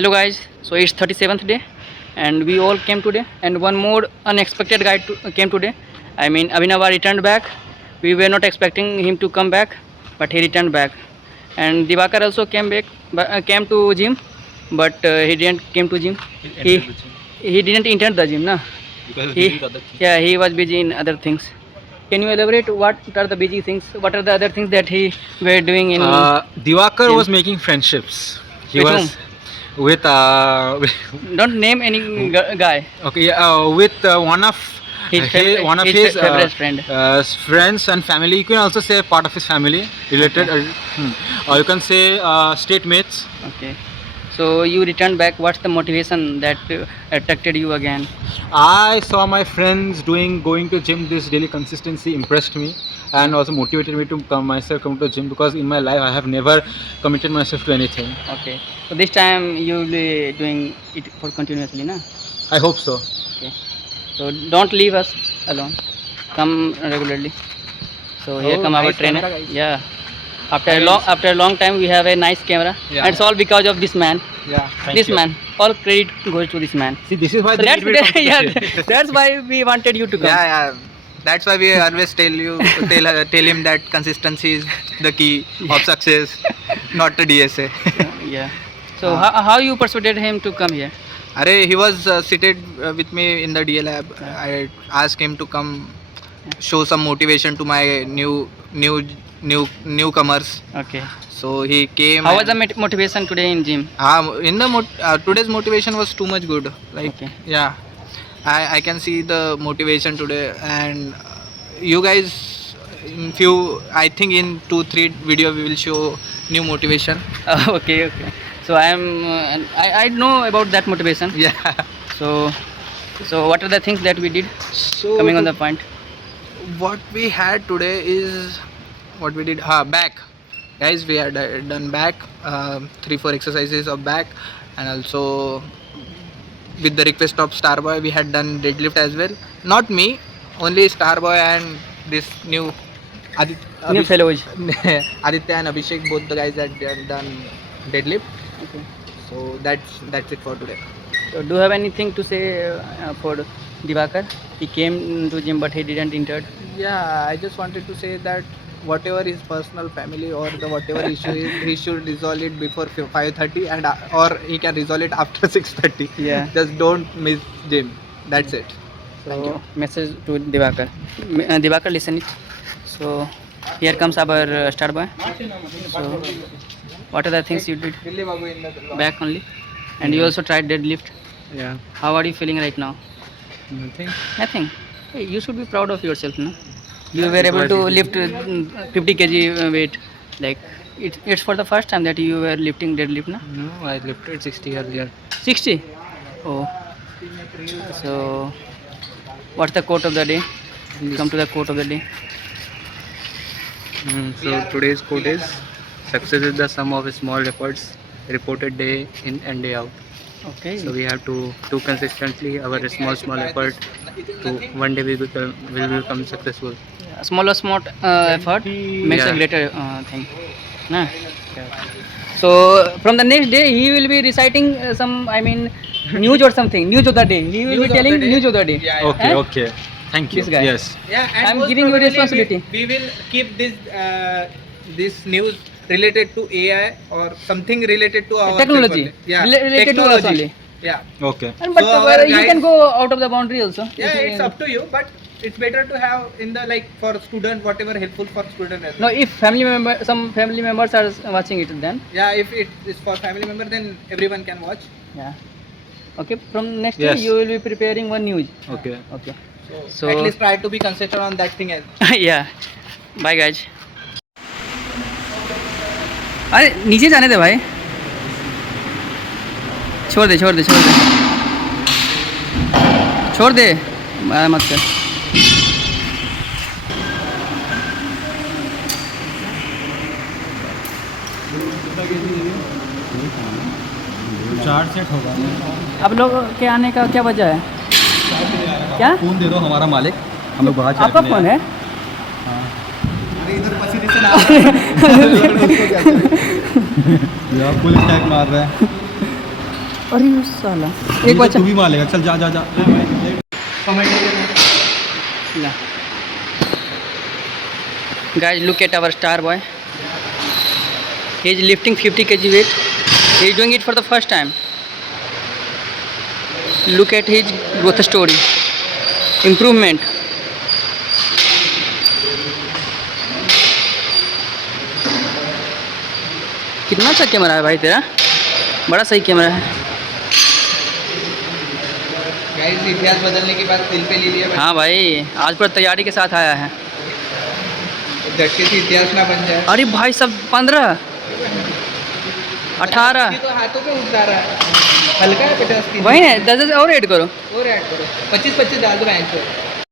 Hello guys, so it's 37th day and we all came today and one more unexpected guy came today. I mean Abhinava returned back. We were not expecting him to come back but he returned back. And Divakar also came back, came to gym but he didn't came to gym. He didn't enter the gym, na? Because He, busy with other things. yeah, he was busy in other things. Can you elaborate what are the busy things? What are the other things that he were doing in Diwakar gym? was making friendships. He With was with Don't name any guy. okay with one of His his favorite friend. friends and family. You can also say part of his family related, or you can say state mates. Okay. So you returned back. What's the motivation that attracted you again? I saw my friends going to gym. This daily consistency impressed me and also motivated me to come to gym, because in my life I have never committed myself to anything. Okay. So this time you will be doing it for continuously, na? I hope so. Okay. So don't leave us alone. Come regularly. So here Oh, come our nice trainer. camera, guys. Yeah. After a long time we have a nice camera. Yeah. And it's all because of this man. Yeah. This man. All credit goes to this man. See, this is why So they that's, need to be yeah, competition. that's why we wanted you to come. Yeah. That's why we always tell him that consistency is the key of success, not the DSA. Yeah. So how you persuaded him to come here? He was seated with me in the DA lab. I asked him to come show some motivation to my newcomers. Okay. So he came. How was the motivation today in gym? Today's motivation was too much good. Like Okay. yeah, I can see the motivation today, and you guys I think in 2-3 video we will show new motivation. Okay. So I know about that motivation. Yeah. So what are the things that we did? So Coming on the point. what we had today is what we did. Back, guys. We had done back, 3-4 exercises of back, and also with the request of Starboy, we had done deadlift as well. Not me, only Starboy and this new New fellows. Aditya and Abhishek. Both the guys had done deadlift. Okay. So that's it for today. So do you have anything to say for Divakar? He came to gym but he didn't enter. Yeah, I just wanted to say that whatever his personal family or the whatever issue is, he should resolve it before 5:30 and or he can resolve it after 6:30. Yeah. Just don't miss gym. That's it. Thank you. So message to Divakar. Divakar, listen it. So here comes our star boy. So what are the things you did? Back only. And you also tried deadlift. Yeah. How are you feeling right now? Nothing. Nothing. Hey, you should be proud of yourself, no? You were able to lift 50 kg weight. Like it's for the first time that you were lifting deadlift, no? No, I lifted 60 earlier. 60. Oh. So what's the quote of the day? Come to the quote of the day. So today's quote is: success is the sum of small efforts reported day in and day out. Okay. So we have to do consistently our small effort to one day we will become successful. Small effort makes a Yeah. greater thing. Nah. So from the next day he will be reciting news or something. News of the day. He will be telling news of the day. Okay, Eh? okay. Thank you. This guy. Yes. Yeah, I'm giving you responsibility. We will keep this news related to AI or something related to our Technology. Yeah, Related to us only. Yeah, Okay. But So our you guys- can go out of the boundary also. yeah, it's up to you, but it's better to have in the for student whatever helpful for student as No, well. if some family members are watching it, then Yeah, if it is for family member, then everyone can watch. yeah. Okay, from next Yes. day you will be preparing one news. Okay. Okay. So, So- at least try to be consistent on that thing as. Yeah. Bye guys. अरे नीचे जाने दे भाई. छोड़ दे. छोड़ दे. मत कर. चार set होगा। आप लोग के आने का क्या वजह है? क्या? फोन दे दो हमारा मालिक, हम लोग बाहर आपका फोन है? फुल अटैक मार रहा है। अरे उस साला एक बच्चा तू भी मारेगा, चल जा जा जा। Guys, look at our star boy. He is lifting 50 kg weight. He is doing it for the first time. Look at his growth story. Improvement. कितना अच्छा कैमरा है भाई तेरा, बड़ा सही कैमरा है। गाइस इतिहास बदलने की बात दिल पे ले लिया हाँ भाई, आज पूरा तैयारी के साथ आया है। झटके से इतिहास ना बन जाए। अरे भाई सब 15 18 ये तो हाथों पे उठा रहा है, हल्का है 50 की। वही है, 10 और ऐड करो। और ऐड करो 25 25 डाल दो बैंक को।